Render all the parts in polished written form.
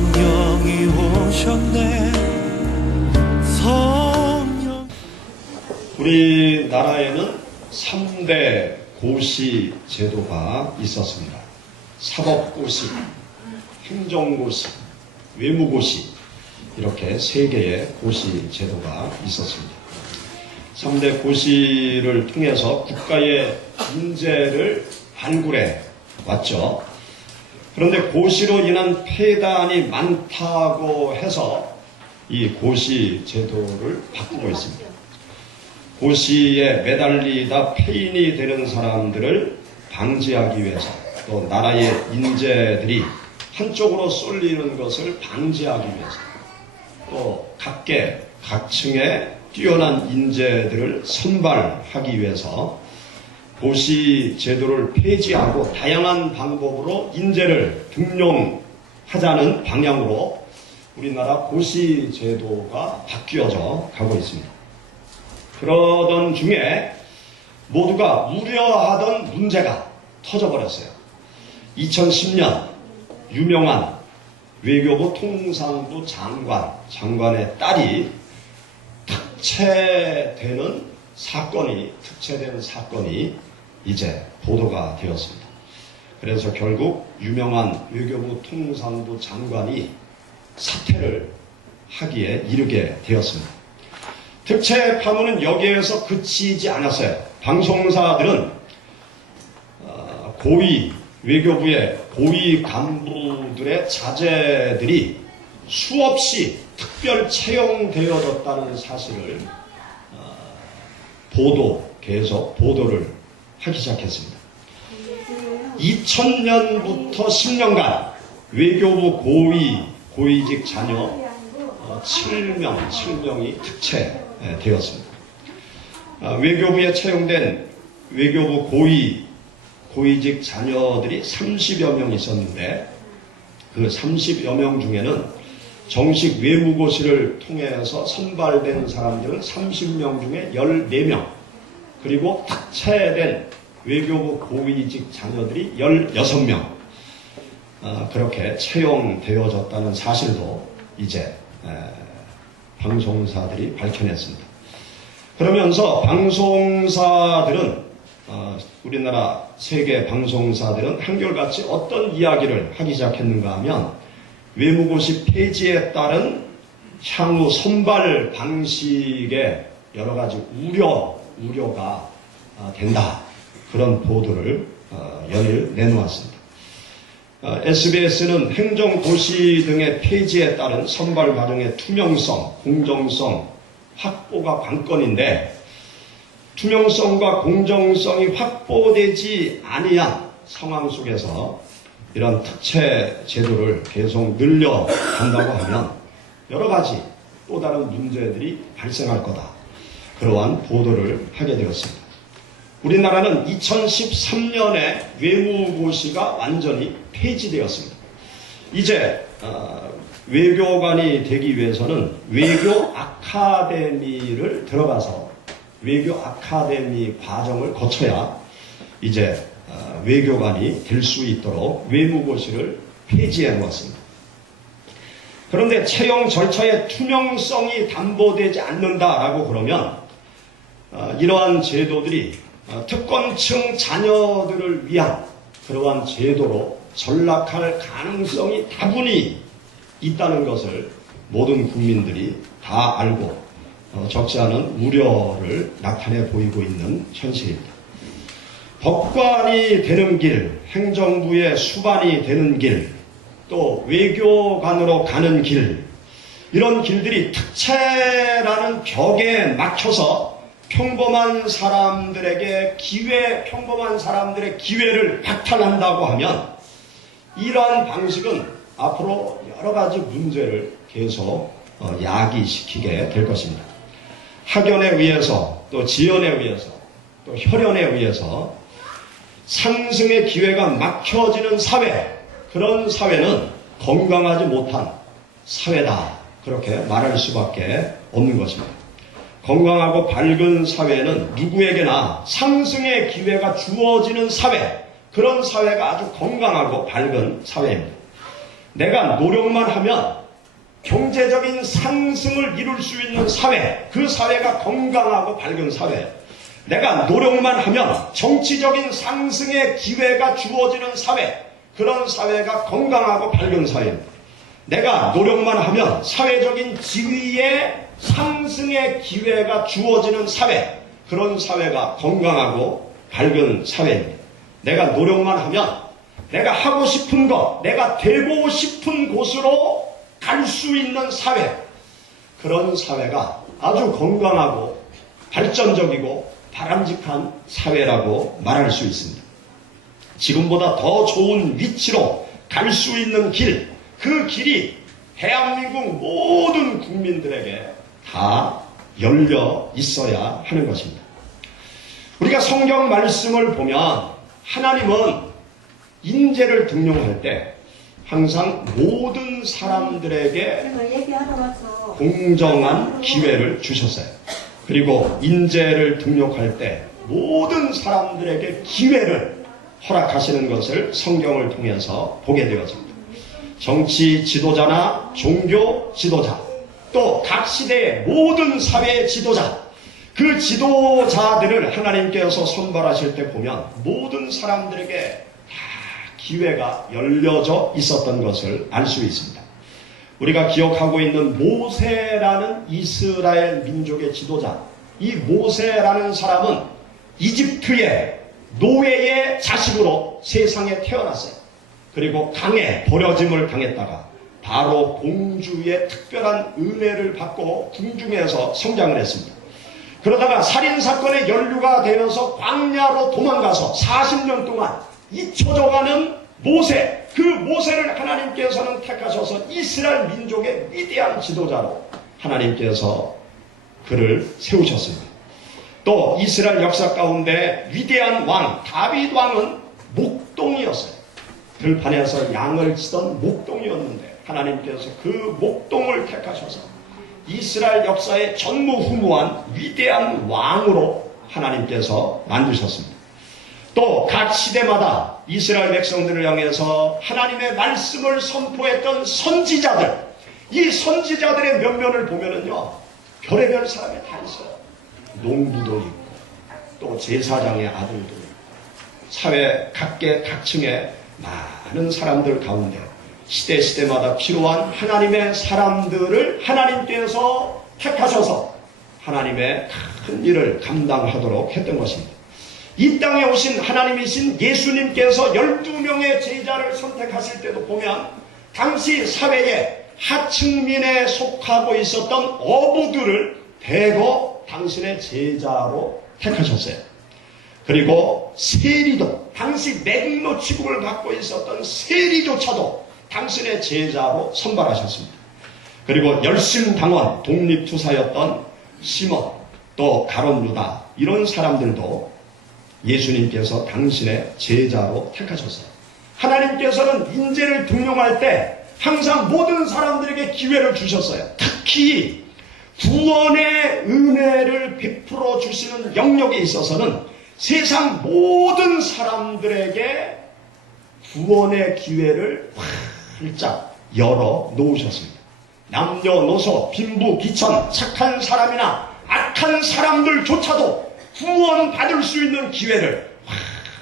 성령이 오셨네. 성령. 우리나라에는 3대 고시 제도가 있었습니다. 사법고시, 행정고시, 외무고시, 이렇게 3개의 고시 제도가 있었습니다. 3대 고시를 통해서 국가의 인재를 발굴해 왔죠. 그런데 고시로 인한 폐단이 많다고 해서 이 고시 제도를 바꾸고 있습니다. 고시에 매달리다 폐인이 되는 사람들을 방지하기 위해서, 또 나라의 인재들이 한쪽으로 쏠리는 것을 방지하기 위해서, 또 각계 각층의 뛰어난 인재들을 선발하기 위해서 고시 제도를 폐지하고 다양한 방법으로 인재를 등용하자는 방향으로 우리나라 고시 제도가 바뀌어져 가고 있습니다. 그러던 중에 모두가 우려하던 문제가 터져버렸어요. 2010년 유명한 외교부 통상부 장관의 딸이 특채되는 사건이 이제 보도가 되었습니다. 그래서 결국 유명한 외교부 통상부 장관이 사퇴를 하기에 이르게 되었습니다. 특채 파문은 여기에서 그치지 않았어요. 방송사들은 외교부의 고위 간부들의 자제들이 수없이 특별 채용되어졌다는 사실을 계속 보도를 하기 시작했습니다. 2000년부터 10년간 외교부 고위직 자녀 7명이 특채되었습니다. 외교부에 채용된 외교부 고위직 자녀들이 30여 명 있었는데, 그 30여 명 중에는 정식 외무고시를 통해서 선발된 사람들은 30명 중에 14명, 그리고 특채된 외교부 고위직 자녀들이 16명, 그렇게 채용되어졌다는 사실도 이제 방송사들이 밝혀냈습니다. 그러면서 방송사들은, 우리나라 세계 방송사들은 한결같이 어떤 이야기를 하기 시작했는가 하면, 외무고시 폐지에 따른 향후 선발 방식에 여러 가지 우려가 된다, 그런 보도를 연일 내놓았습니다. SBS는 행정고시 등의 폐지에 따른 선발 과정의 투명성, 공정성 확보가 관건인데, 투명성과 공정성이 확보되지 아니한 상황 속에서 이런 특채 제도를 계속 늘려간다고 하면 여러 가지 또 다른 문제들이 발생할 거다, 그러한 보도를 하게 되었습니다. 우리나라는 2013년에 외무고시가 완전히 폐지되었습니다. 이제 외교관이 되기 위해서는 외교 아카데미를 들어가서 외교 아카데미 과정을 거쳐야 이제 외교관이 될 수 있도록 외무고시를 폐지해 놓았습니다. 그런데 채용 절차의 투명성이 담보되지 않는다라고 그러면 이러한 제도들이 특권층 자녀들을 위한 그러한 제도로 전락할 가능성이 다분히 있다는 것을 모든 국민들이 다 알고 적지 않은 우려를 나타내 보이고 있는 현실입니다. 법관이 되는 길, 행정부의 수반이 되는 길, 또 외교관으로 가는 길, 이런 길들이 특채라는 벽에 막혀서 평범한 사람들의 기회를 박탈한다고 하면, 이러한 방식은 앞으로 여러 가지 문제를 계속 야기시키게 될 것입니다. 학연에 의해서, 또 지연에 의해서, 또 혈연에 의해서 상승의 기회가 막혀지는 사회, 그런 사회는 건강하지 못한 사회다, 그렇게 말할 수밖에 없는 것입니다. 건강하고 밝은 사회는 누구에게나 상승의 기회가 주어지는 사회, 그런 사회가 아주 건강하고 밝은 사회입니다. 내가 노력만 하면 경제적인 상승을 이룰 수 있는 사회, 그 사회가 건강하고 밝은 사회, 내가 노력만 하면 정치적인 상승의 기회가 주어지는 사회, 그런 사회가 건강하고 밝은 사회입니다. 내가 노력만 하면 사회적인 지위의 상승의 기회가 주어지는 사회, 그런 사회가 건강하고 밝은 사회입니다. 내가 노력만 하면 내가 하고 싶은 것, 내가 되고 싶은 곳으로 갈 수 있는 사회, 그런 사회가 아주 건강하고 발전적이고 바람직한 사회라고 말할 수 있습니다. 지금보다 더 좋은 위치로 갈 수 있는 길, 그 길이 대한민국 모든 국민들에게 다 열려 있어야 하는 것입니다. 우리가 성경 말씀을 보면 하나님은 인재를 등용할 때 항상 모든 사람들에게 공정한 기회를 주셨어요. 그리고 인재를 등록할 때 모든 사람들에게 기회를 허락하시는 것을 성경을 통해서 보게 되었습니다. 정치 지도자나 종교 지도자, 또 각 시대의 모든 사회의 지도자, 그 지도자들을 하나님께서 선발하실 때 보면 모든 사람들에게 다 기회가 열려져 있었던 것을 알 수 있습니다. 우리가 기억하고 있는 모세라는 이스라엘 민족의 지도자, 이 모세라는 사람은 이집트의 노예의 자식으로 세상에 태어났어요. 그리고 강에 버려짐을 당했다가 바로 공주의 특별한 은혜를 받고 궁중에서 성장을 했습니다. 그러다가 살인사건에 연루가 되면서 광야로 도망가서 40년 동안 잊혀져가는 모세, 그 모세를 하나님께서는 택하셔서 이스라엘 민족의 위대한 지도자로 하나님께서 그를 세우셨습니다. 또 이스라엘 역사 가운데 위대한 왕 다윗 왕은 목동이었어요. 들판에서 양을 치던 목동이었는데 하나님께서 그 목동을 택하셔서 이스라엘 역사의 전무후무한 위대한 왕으로 하나님께서 만드셨습니다. 또 각 시대마다 이스라엘 백성들을 향해서 하나님의 말씀을 선포했던 선지자들, 이 선지자들의 면면을 보면은요, 별의별 사람이 다 있어요. 농부도 있고 또 제사장의 아들도 있고 사회 각계각층의 많은 사람들 가운데 시대마다 필요한 하나님의 사람들을 하나님께서 택하셔서 하나님의 큰 일을 감당하도록 했던 것입니다. 이 땅에 오신 하나님이신 예수님께서 12명의 제자를 선택하실 때도 보면 당시 사회에 하층민에 속하고 있었던 어부들을 대거 당신의 제자로 택하셨어요. 그리고 세리도, 당시 맥로 취급을 받고 있었던 세리조차도 당신의 제자로 선발하셨습니다. 그리고 열심당원, 독립투사였던 시몬, 또 가룟 유다, 이런 사람들도 예수님께서 당신의 제자로 택하셨어요. 하나님께서는 인재를 등용할 때 항상 모든 사람들에게 기회를 주셨어요. 특히 구원의 은혜를 베풀어 주시는 영역에 있어서는 세상 모든 사람들에게 구원의 기회를 활짝 열어 놓으셨습니다. 남녀노소, 빈부, 기천, 착한 사람이나 악한 사람들조차도 구원받을 수 있는 기회를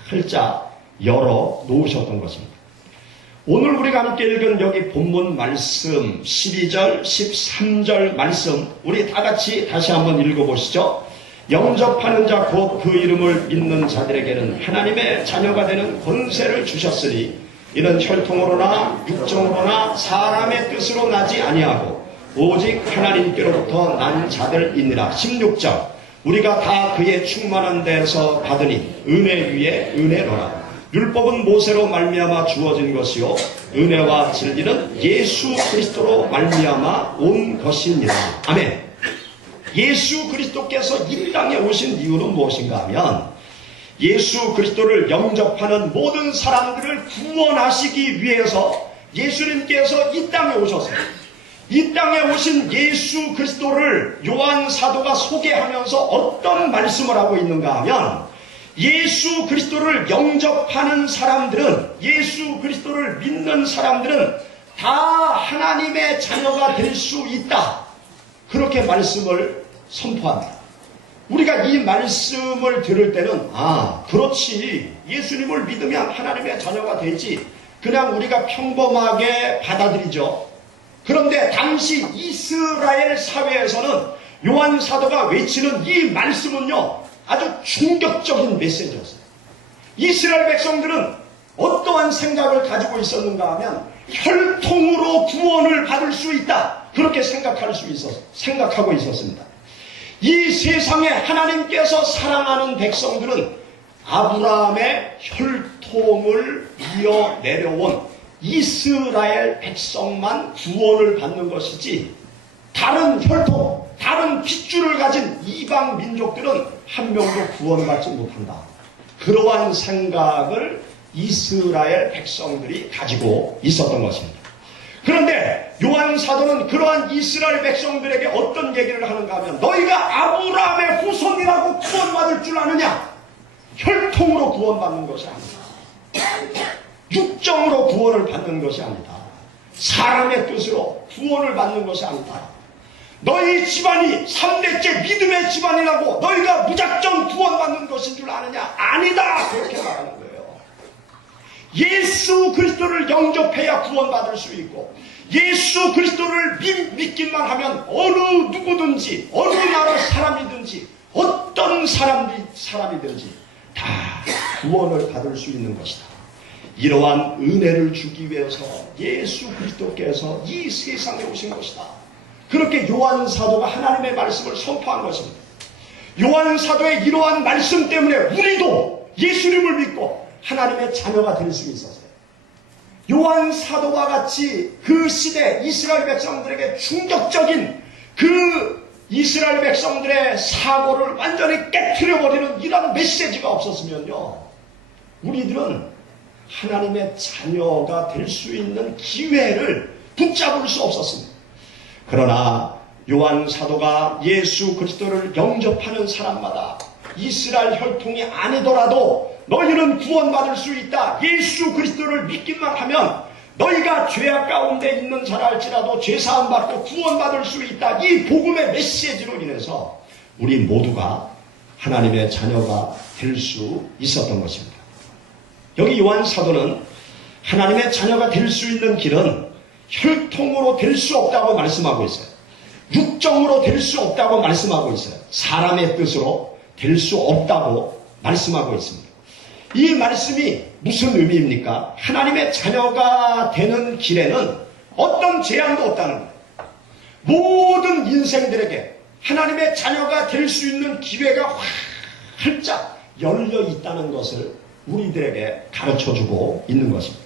활짝 열어 놓으셨던 것입니다. 오늘 우리가 함께 읽은 여기 본문 말씀 12절, 13절 말씀 우리 다 같이 다시 한번 읽어보시죠. 영접하는 자 곧 그 이름을 믿는 자들에게는 하나님의 자녀가 되는 권세를 주셨으니 이는 혈통으로나 육정으로나 사람의 뜻으로 나지 아니하고 오직 하나님께로부터 난 자들이니라. 16절 우리가 다 그의 충만한 데서 받으니 은혜 위에 은혜로라. 율법은 모세로 말미암아 주어진 것이요 은혜와 진리는 예수 그리스도로 말미암아 온 것이니라. 아멘. 예수 그리스도께서 이 땅에 오신 이유는 무엇인가 하면 예수 그리스도를 영접하는 모든 사람들을 구원하시기 위해서 예수님께서 이 땅에 오셨어요. 이 땅에 오신 예수 그리스도를 요한 사도가 소개하면서 어떤 말씀을 하고 있는가 하면 예수 그리스도를 영접하는 사람들은, 예수 그리스도를 믿는 사람들은 다 하나님의 자녀가 될 수 있다. 그렇게 말씀을 선포합니다. 우리가 이 말씀을 들을 때는 그렇지, 예수님을 믿으면 하나님의 자녀가 되지, 그냥 우리가 평범하게 받아들이죠. 그런데 당시 이스라엘 사회에서는 요한 사도가 외치는 이 말씀은요, 아주 충격적인 메시지였어요. 이스라엘 백성들은 어떠한 생각을 가지고 있었는가 하면 혈통으로 구원을 받을 수 있다, 그렇게 생각하고 있었습니다. 이 세상에 하나님께서 사랑하는 백성들은 아브라함의 혈통을 이어 내려온 이스라엘 백성만 구원을 받는 것이지, 다른 혈통, 다른 핏줄을 가진 이방 민족들은 한 명도 구원받지 못한다. 그러한 생각을 이스라엘 백성들이 가지고 있었던 것입니다. 그런데 요한 사도는 그러한 이스라엘 백성들에게 어떤 얘기를 하는가 하면, 너희가 아브라함의 후손이라고 구원받을 줄 아느냐? 혈통으로 구원받는 것이 아니다. 육정으로 구원을 받는 것이 아니다. 사람의 뜻으로 구원을 받는 것이 아니다. 너희 집안이 3대째 믿음의 집안이라고 너희가 무작정 구원받는 것인 줄 아느냐? 아니다. 그렇게 말하는 거예요. 예수 그리스도를 영접해야 구원받을 수 있고, 예수 그리스도를 믿기만 하면 어느 누구든지, 어느 나라 사람이든지, 어떤 사람이든지 다 구원을 받을 수 있는 것이다. 이러한 은혜를 주기 위해서 예수 그리스도께서 이 세상에 오신 것이다. 그렇게 요한 사도가 하나님의 말씀을 선포한 것입니다. 요한 사도의 이러한 말씀 때문에 우리도 예수님을 믿고 하나님의 자녀가 될 수 있었어요. 요한 사도와 같이 그 시대 이스라엘 백성들에게 충격적인 그 이스라엘 백성들의 사고를 완전히 깨트려버리는 이런 메시지가 없었으면요, 우리들은 하나님의 자녀가 될 수 있는 기회를 붙잡을 수 없었습니다. 그러나 요한 사도가 예수 그리스도를 영접하는 사람마다 이스라엘 혈통이 아니더라도 너희는 구원받을 수 있다. 예수 그리스도를 믿기만 하면 너희가 죄악 가운데 있는 자라 할지라도 죄사함 받고 구원받을 수 있다. 이 복음의 메시지로 인해서 우리 모두가 하나님의 자녀가 될 수 있었던 것입니다. 여기 요한 사도는 하나님의 자녀가 될 수 있는 길은 혈통으로 될 수 없다고 말씀하고 있어요. 육정으로 될 수 없다고 말씀하고 있어요. 사람의 뜻으로 될 수 없다고 말씀하고 있습니다. 이 말씀이 무슨 의미입니까? 하나님의 자녀가 되는 길에는 어떤 제한도 없다는 거예요. 모든 인생들에게 하나님의 자녀가 될 수 있는 기회가 활짝 열려 있다는 것을 우리들에게 가르쳐주고 있는 것입니다.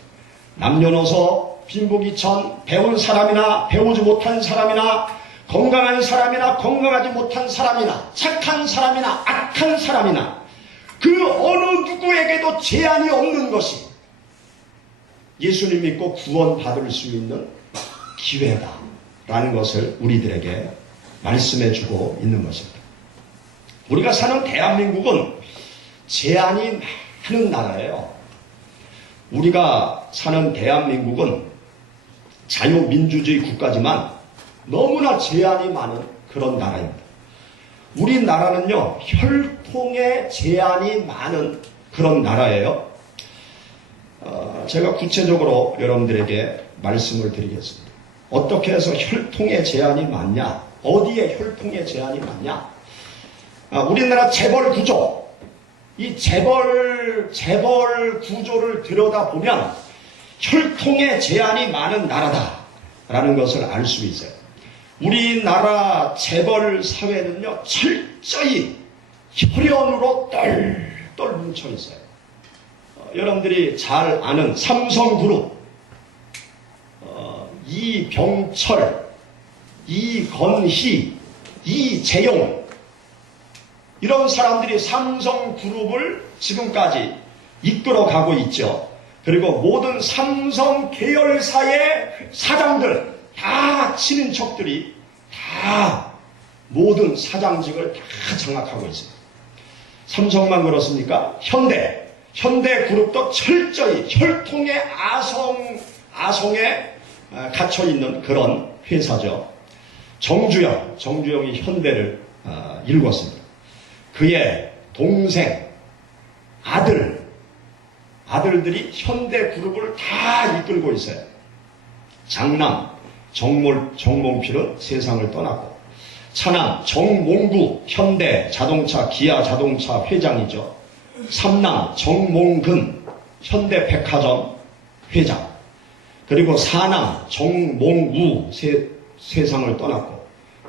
남녀노소 빈부귀천, 배운 사람이나 배우지 못한 사람이나 건강한 사람이나 건강하지 못한 사람이나 착한 사람이나 악한 사람이나 그 어느 누구에게도 제한이 없는 것이 예수님 믿고 구원받을 수 있는 기회다라는 것을 우리들에게 말씀해주고 있는 것입니다. 우리가 사는 대한민국은 제한이 많은 나라예요. 우리가 사는 대한민국은 자유민주주의 국가지만 너무나 제한이 많은 그런 나라입니다. 우리나라는요, 혈통의 제한이 많은 그런 나라예요. 제가 구체적으로 여러분들에게 말씀을 드리겠습니다. 어떻게 해서 혈통의 제한이 많냐? 어디에 혈통의 제한이 많냐? 우리나라 재벌 구조, 이 재벌 구조를 들여다보면 혈통의 제한이 많은 나라다라는 것을 알 수 있어요. 우리나라 재벌 사회는요, 철저히 혈연으로 똘똘 뭉쳐 있어요. 여러분들이 잘 아는 삼성그룹, 이병철, 이건희, 이재용, 이런 사람들이 삼성그룹을 지금까지 이끌어가고 있죠. 그리고 모든 삼성 계열사의 사장들, 다 친인척들이 다 모든 사장직을 다 장악하고 있습니다. 삼성만 그렇습니까? 현대그룹도 철저히 혈통의 아성의 갇혀있는 그런 회사죠. 정주영이 현대를 일궜습니다. 그의 동생, 아들들이 현대그룹을 다 이끌고 있어요. 장남, 정몽필은 세상을 떠났고, 차남, 정몽구, 현대자동차, 기아자동차 회장이죠. 삼남, 정몽근, 현대백화점 회장. 그리고 사남, 정몽우, 세상을 떠났고,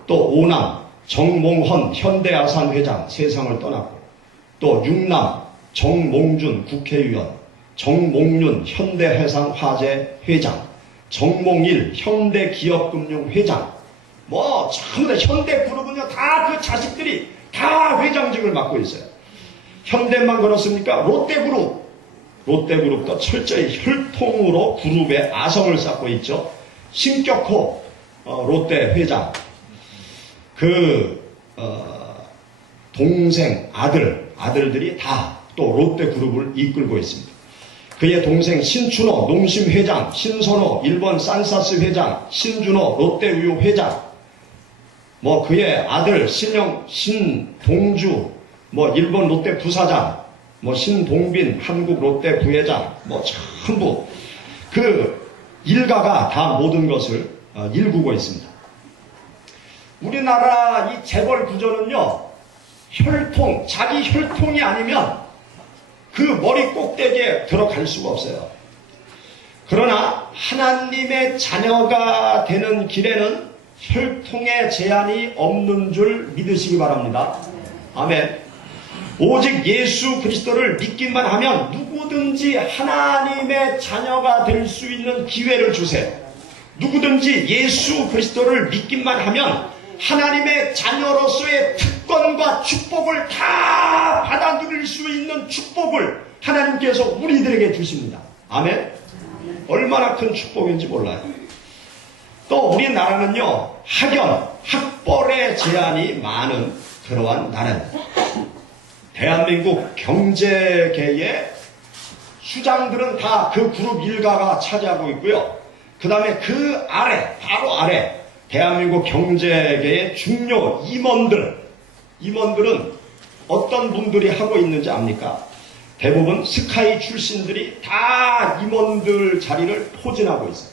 또 오남, 정몽헌, 현대아산 회장, 세상을 떠났고, 또 육남, 정몽준 국회의원, 정몽윤, 현대해상화재 회장, 정몽일, 현대기업금융 회장, 전부 다 현대그룹은요, 다 그 자식들이 다 회장직을 맡고 있어요. 현대만 그렇습니까? 롯데그룹도 철저히 혈통으로 그룹의 아성을 쌓고 있죠. 신격호 롯데 회장, 동생, 아들들이 다 또 롯데그룹을 이끌고 있습니다. 그의 동생 신춘호 농심 회장, 신선호 일본 산사스 회장, 신준호 롯데우유 회장, 그의 아들 신동주 일본 롯데 부사장, 신동빈 한국 롯데 부회장, 전부 그 일가가 다 모든 것을 일구고 있습니다. 우리나라 이 재벌 구조는요, 자기 혈통이 아니면 그 머리 꼭대기에 들어갈 수가 없어요. 그러나 하나님의 자녀가 되는 길에는 혈통의 제한이 없는 줄 믿으시기 바랍니다. 아멘. 오직 예수 그리스도를 믿기만 하면 누구든지 하나님의 자녀가 될 수 있는 기회를 주세요. 누구든지 예수 그리스도를 믿기만 하면 하나님의 자녀로서의 특권과 축복을 다 받아 누릴 수 있는 축복을 하나님께서 우리들에게 주십니다. 아멘. 얼마나 큰 축복인지 몰라요. 또 우리나라는요, 학벌의 제한이 많은 그러한 나라입니다. 대한민국 경제계의 수장들은 다 그 그룹 일가가 차지하고 있고요. 그 다음에 그 아래, 바로 아래, 대한민국 경제계의 중요 임원들은 어떤 분들이 하고 있는지 압니까? 대부분 스카이 출신들이 다 임원들 자리를 포진하고 있어요.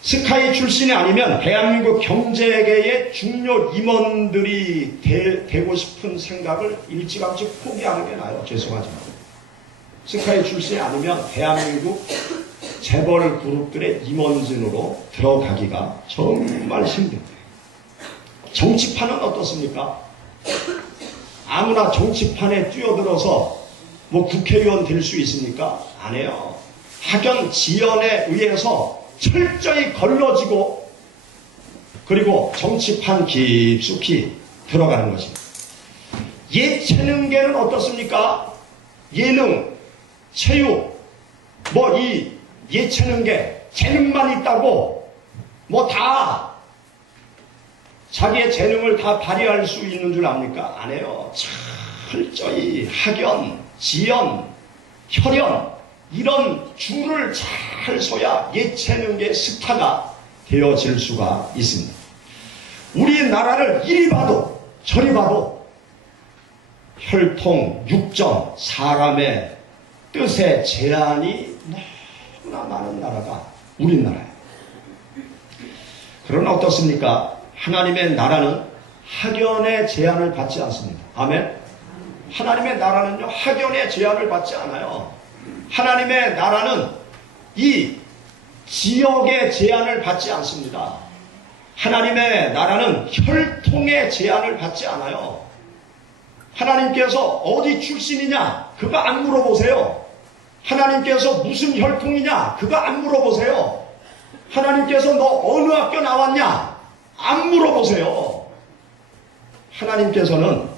스카이 출신이 아니면 대한민국 경제계의 중요 임원들이 되고 싶은 생각을 일찌감치 포기하는 게 나아요. 죄송하지만. 스카이 출신이 아니면 대한민국 재벌 그룹들의 임원진으로 들어가기가 정말 힘듭니다. 정치판은 어떻습니까? 아무나 정치판에 뛰어들어서 국회의원 될 수 있습니까? 안 해요. 학연, 지연에 의해서 철저히 걸러지고 그리고 정치판 깊숙이 들어가는 것입니다. 예체능계는 어떻습니까? 예능, 체육, 이 예체능계, 재능만 있다고 다 자기의 재능을 다 발휘할 수 있는 줄 압니까? 안 해요. 철저히 학연, 지연, 혈연 이런 줄을 잘 서야 예체능계 스타가 되어질 수가 있습니다. 우리나라를 이리 봐도 저리 봐도 혈통, 육정, 사람의 뜻에 제한이 너무나 많은 나라가 우리나라예요. 그러나 어떻습니까? 하나님의 나라는 학연의 제한을 받지 않습니다. 아멘? 하나님의 나라는요, 학연의 제한을 받지 않아요. 하나님의 나라는 이 지역의 제한을 받지 않습니다. 하나님의 나라는 혈통의 제한을 받지 않아요. 하나님께서 어디 출신이냐? 그거 안 물어보세요. 하나님께서 무슨 혈통이냐? 그거 안 물어보세요. 하나님께서 너 어느 학교 나왔냐? 안 물어보세요. 하나님께서는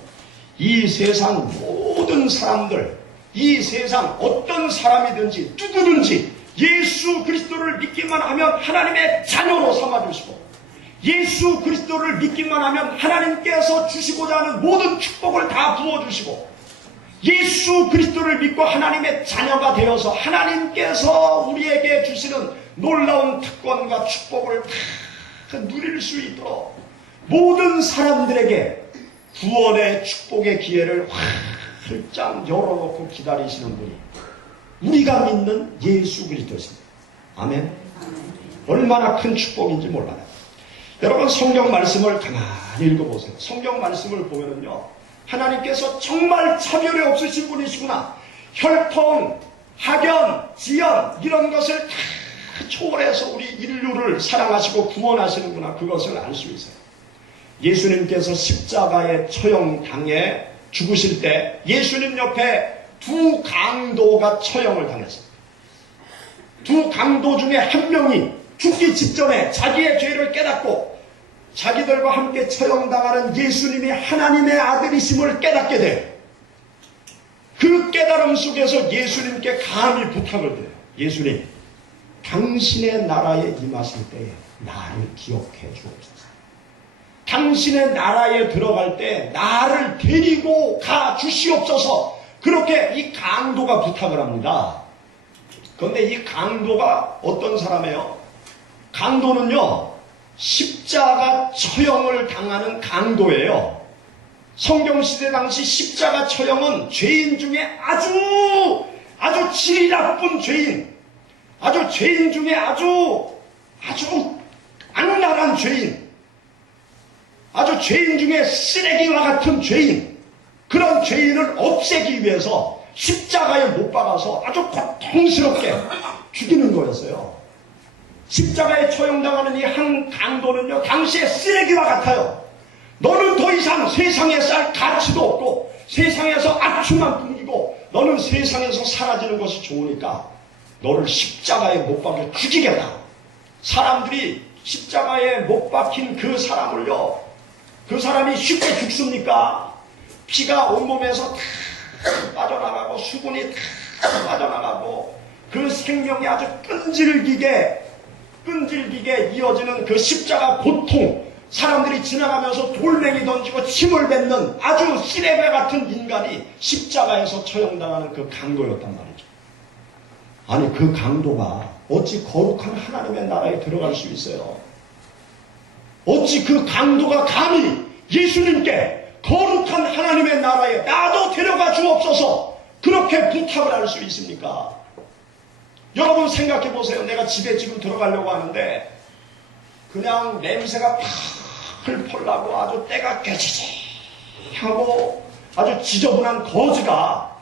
이 세상 모든 사람들, 이 세상 어떤 사람이든지 누구든지 예수 그리스도를 믿기만 하면 하나님의 자녀로 삼아주시고, 예수 그리스도를 믿기만 하면 하나님께서 주시고자 하는 모든 축복을 다 부어주시고, 예수 그리스도를 믿고 하나님의 자녀가 되어서 하나님께서 우리에게 주시는 놀라운 특권과 축복을 다 누릴 수 있도록 모든 사람들에게 구원의 축복의 기회를 활짝 열어놓고 기다리시는 분이 우리가 믿는 예수 그리스도십니다. 아멘. 얼마나 큰 축복인지 몰라요. 여러분 성경 말씀을 가만히 읽어보세요. 성경 말씀을 보면은요, 하나님께서 정말 차별이 없으신 분이시구나. 혈통, 학연, 지연 이런 것을 다 초월해서 우리 인류를 사랑하시고 구원하시는구나. 그것을 알 수 있어요. 예수님께서 십자가에 처형당해 죽으실 때 예수님 옆에 두 강도가 처형을 당했어요. 두 강도 중에 한 명이 죽기 직전에 자기의 죄를 깨닫고 자기들과 함께 처형당하는 예수님이 하나님의 아들이심을 깨닫게 돼요. 그 깨달음 속에서 예수님께 감히 부탁을 드려요. 예수님, 당신의 나라에 임하실 때에 나를 기억해 주옵소서. 당신의 나라에 들어갈 때 나를 데리고 가 주시옵소서. 그렇게 이 강도가 부탁을 합니다. 그런데 이 강도가 어떤 사람이에요? 강도는요, 십자가 처형을 당하는 강도예요. 성경시대 당시 십자가 처형은 죄인 중에 아주 질이 나쁜 죄인, 아주 죄인 중에 아주 악랄한 죄인, 아주 죄인 중에 쓰레기와 같은 죄인, 그런 죄인을 없애기 위해서 십자가에 못 박아서 아주 고통스럽게 죽이는 거였어요. 십자가에 처형당하는 이 한 강도는요, 당시의 쓰레기와 같아요. 너는 더 이상 세상에 살 가치도 없고 세상에서 악취만 풍기고 너는 세상에서 사라지는 것이 좋으니까 너를 십자가에 못 박여 죽이겠다. 사람들이 십자가에 못 박힌 그 사람을요, 그 사람이 쉽게 죽습니까? 피가 온몸에서 다 빠져나가고 수분이 다 빠져나가고 그 생명이 아주 끈질기게 이어지는 그 십자가 고통, 사람들이 지나가면서 돌멩이 던지고 침을 뱉는 아주 쓰레기 같은 인간이 십자가에서 처형당하는 그 강도였단 말이죠. 아니, 그 강도가 어찌 거룩한 하나님의 나라에 들어갈 수 있어요? 어찌 그 강도가 감히 예수님께 거룩한 하나님의 나라에 나도 데려가 주옵소서 그렇게 부탁을 할 수 있습니까? 여러분 생각해 보세요. 내가 집에 지금 들어가려고 하는데 그냥 냄새가 펄펄 나고 아주 때가 깨지지하고 아주 지저분한 거지가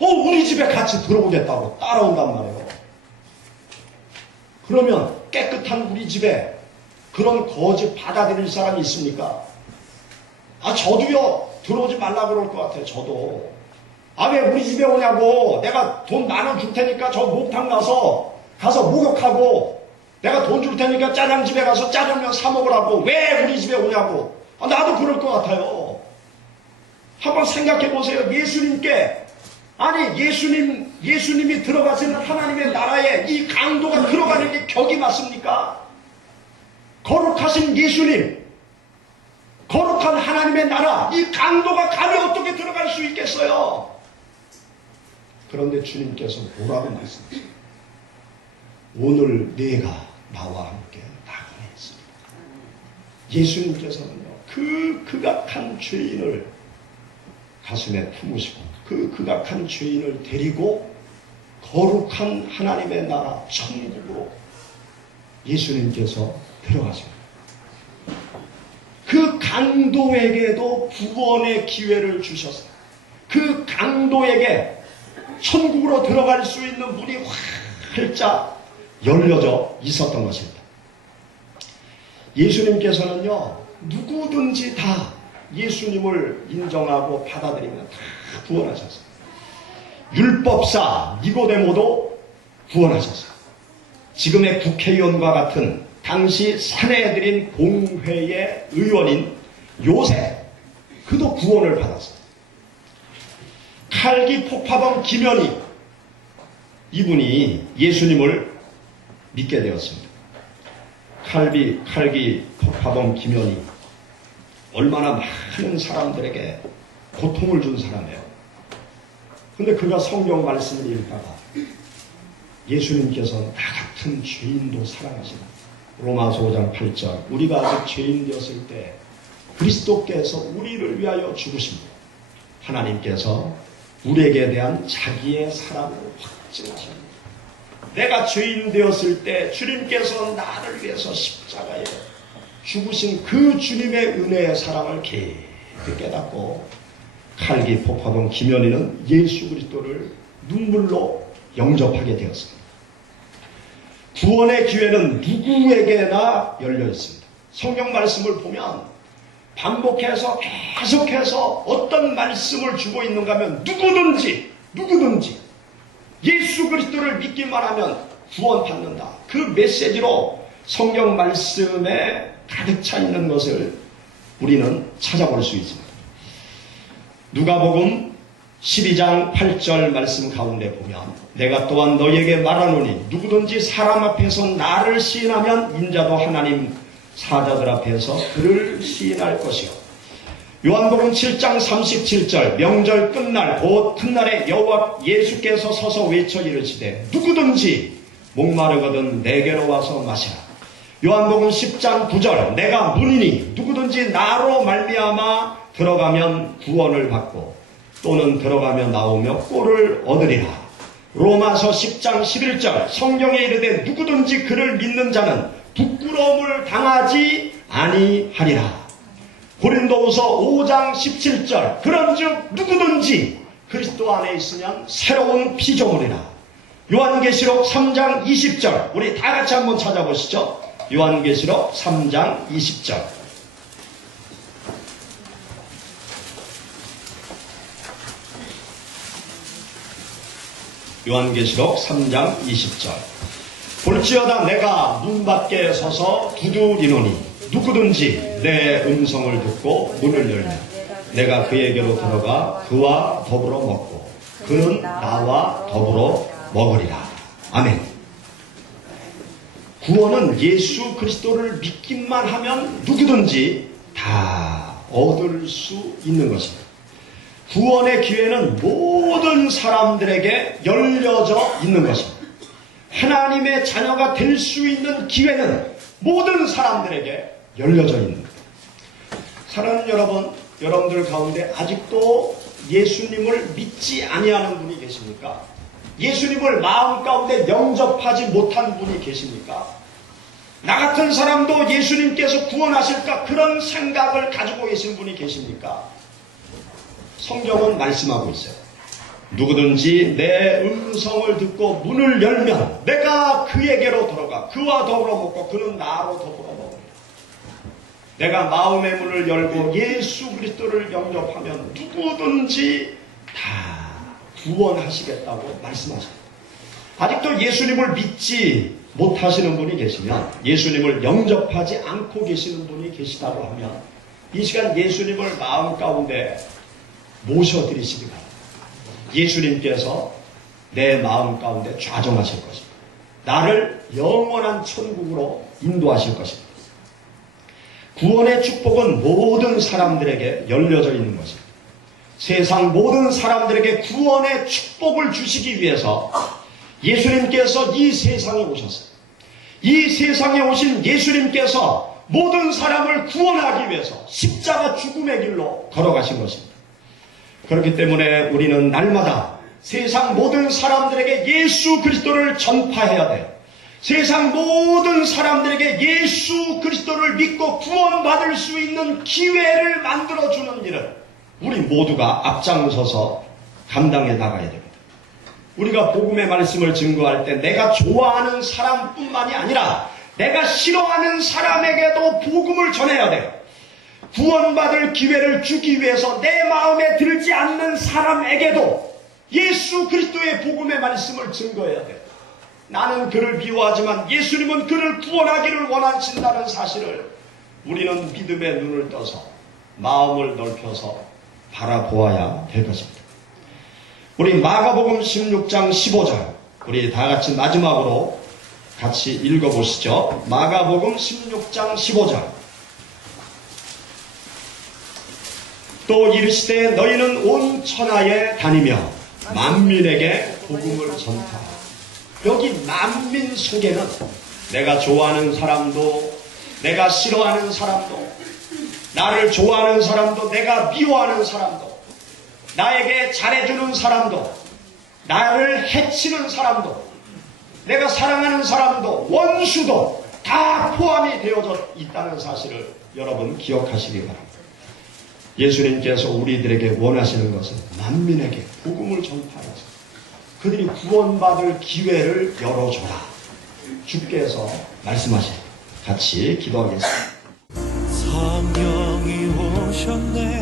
우리 집에 같이 들어오겠다고 따라온단 말이에요. 그러면 깨끗한 우리 집에 그런 거지 받아들일 사람이 있습니까? 저도요, 들어오지 말라고 그럴 것 같아요. 저도. 왜 우리 집에 오냐고. 내가 돈 10,000원 줄 테니까 저 목탕 가서 목욕하고 내가 돈 줄 테니까 짜장집에 가서 짜장면 사 먹으라고. 왜 우리 집에 오냐고. 나도 그럴 것 같아요. 한번 생각해 보세요. 예수님이 들어가시는 하나님의 나라에 이 강도가 들어가는 게 격이 맞습니까? 거룩하신 예수님, 거룩한 하나님의 나라, 이 강도가 감히 어떻게 들어갈 수 있겠어요? 그런데 주님께서 뭐라고 말씀하세요? 오늘 내가 나와 함께 나가겠습니다. 예수님께서는요, 그 극악한 죄인을 가슴에 품으시고 그 극악한 죄인을 데리고 거룩한 하나님의 나라 천국으로 예수님께서 들어가십니다. 그 강도에게도 구원의 기회를 주셔서 그 강도에게 천국으로 들어갈 수 있는 문이 활짝 열려져 있었던 것입니다. 예수님께서는요, 누구든지 다 예수님을 인정하고 받아들이면 다 구원하셨어요. 율법사 니고데모도 구원하셨어요. 지금의 국회의원과 같은 당시 사내들인 공회의 의원인 요셉, 그도 구원을 받았어요. 칼기 폭파범 김연희, 이분이 예수님을 믿게 되었습니다. 칼기 폭파범 김연희, 얼마나 많은 사람들에게 고통을 준 사람이에요. 근데 그가 성경 말씀을 읽다가 예수님께서 나 같은 죄인도 사랑하시나. 로마서 5장 8절 우리가 아직 죄인 되었을 때 그리스도께서 우리를 위하여 죽으십니다. 하나님께서 우리에게 대한 자기의 사랑을 확증하십니다. 내가 죄인 되었을 때 주님께서 나를 위해서 십자가에 죽으신 그 주님의 은혜의 사랑을 깊이 깨닫고 칼기 폭파본 김연희는 예수 그리스도를 눈물로 영접하게 되었습니다. 구원의 기회는 누구에게나 열려 있습니다. 성경 말씀을 보면 반복해서 계속해서 어떤 말씀을 주고 있는가 하면 누구든지 예수 그리스도를 믿기만 하면 구원받는다. 그 메시지로 성경 말씀에 가득 차 있는 것을 우리는 찾아볼 수 있습니다. 누가복음 12장 8절 말씀 가운데 보면 내가 또한 너희에게 말하노니 누구든지 사람 앞에서 나를 시인하면 인자도 하나님 사자들 앞에서 그를 시인할 것이요. 요한복음 7장 37절 명절 끝날 곧 큰날에 여호와 예수께서 서서 외쳐 이르시되 누구든지 목마르거든 내게로 와서 마시라. 요한복음 10장 9절 내가 문이니 누구든지 나로 말미암아 들어가면 구원을 받고 또는 들어가며 나오며 꼴을 얻으리라. 로마서 10장 11절 성경에 이르되 누구든지 그를 믿는 자는 부끄러움을 당하지 아니하리라. 고린도후서 5장 17절 그런즉 누구든지 그리스도 안에 있으면 새로운 피조물이라. 요한계시록 3장 20절 우리 다 같이 한번 찾아보시죠. 요한계시록 3장 20절 요한계시록 3장 20절 볼지어다 내가 문 밖에 서서 두드리노니 누구든지 내 음성을 듣고 문을 열면 내가 그에게로 들어가 그와 더불어 먹고 그는 나와 더불어 먹으리라. 아멘. 구원은 예수 그리스도를 믿기만 하면 누구든지 다 얻을 수 있는 것입니다. 구원의 기회는 모든 사람들에게 열려져 있는 것입니다. 하나님의 자녀가 될 수 있는 기회는 모든 사람들에게 열려져 있는 거예요. 사랑하는 여러분, 여러분들 가운데 아직도 예수님을 믿지 아니하는 분이 계십니까? 예수님을 마음 가운데 영접하지 못한 분이 계십니까? 나 같은 사람도 예수님께서 구원하실까 그런 생각을 가지고 계신 분이 계십니까? 성경은 말씀하고 있어요. 누구든지 내 음성을 듣고 문을 열면 내가 그에게로 들어가 그와 더불어 먹고 그는 나로 더불어 먹으리라. 내가 마음의 문을 열고 예수 그리스도를 영접하면 누구든지 다 구원하시겠다고 말씀하십니다. 아직도 예수님을 믿지 못하시는 분이 계시면 예수님을 영접하지 않고 계시는 분이 계시다고 하면 이 시간 예수님을 마음 가운데 모셔드리시기 바랍니다. 예수님께서 내 마음 가운데 좌정하실 것입니다. 나를 영원한 천국으로 인도하실 것입니다. 구원의 축복은 모든 사람들에게 열려져 있는 것입니다. 세상 모든 사람들에게 구원의 축복을 주시기 위해서 예수님께서 이 세상에 오셨어요. 이 세상에 오신 예수님께서 모든 사람을 구원하기 위해서 십자가 죽음의 길로 걸어가신 것입니다. 그렇기 때문에 우리는 날마다 세상 모든 사람들에게 예수 그리스도를 전파해야 돼요. 세상 모든 사람들에게 예수 그리스도를 믿고 구원받을 수 있는 기회를 만들어주는 일을 우리 모두가 앞장서서 감당해 나가야 됩니다. 우리가 복음의 말씀을 증거할 때 내가 좋아하는 사람뿐만이 아니라 내가 싫어하는 사람에게도 복음을 전해야 돼요. 구원받을 기회를 주기 위해서 내 마음에 들지 않는 사람에게도 예수 그리스도의 복음의 말씀을 증거해야 돼요. 나는 그를 미워하지만 예수님은 그를 구원하기를 원하신다는 사실을 우리는 믿음의 눈을 떠서 마음을 넓혀서 바라보아야 될 것입니다. 우리 마가복음 16장 15절 우리 다 같이 마지막으로 같이 읽어보시죠. 마가복음 16장 15절 또 이르시되 너희는 온 천하에 다니며 만민에게 복음을 전파. 여기 만민 속에는 내가 좋아하는 사람도, 내가 싫어하는 사람도, 나를 좋아하는 사람도, 내가 미워하는 사람도, 나에게 잘해주는 사람도, 나를 해치는 사람도, 내가 사랑하는 사람도, 원수도 다 포함이 되어져 있다는 사실을 여러분 기억하시기 바랍니다. 예수님께서 우리들에게 원하시는 것은 만민에게 복음을 전파해서 그들이 구원받을 기회를 열어줘라. 주께서 말씀하십니다. 같이 기도하겠습니다. 성령이 오셨네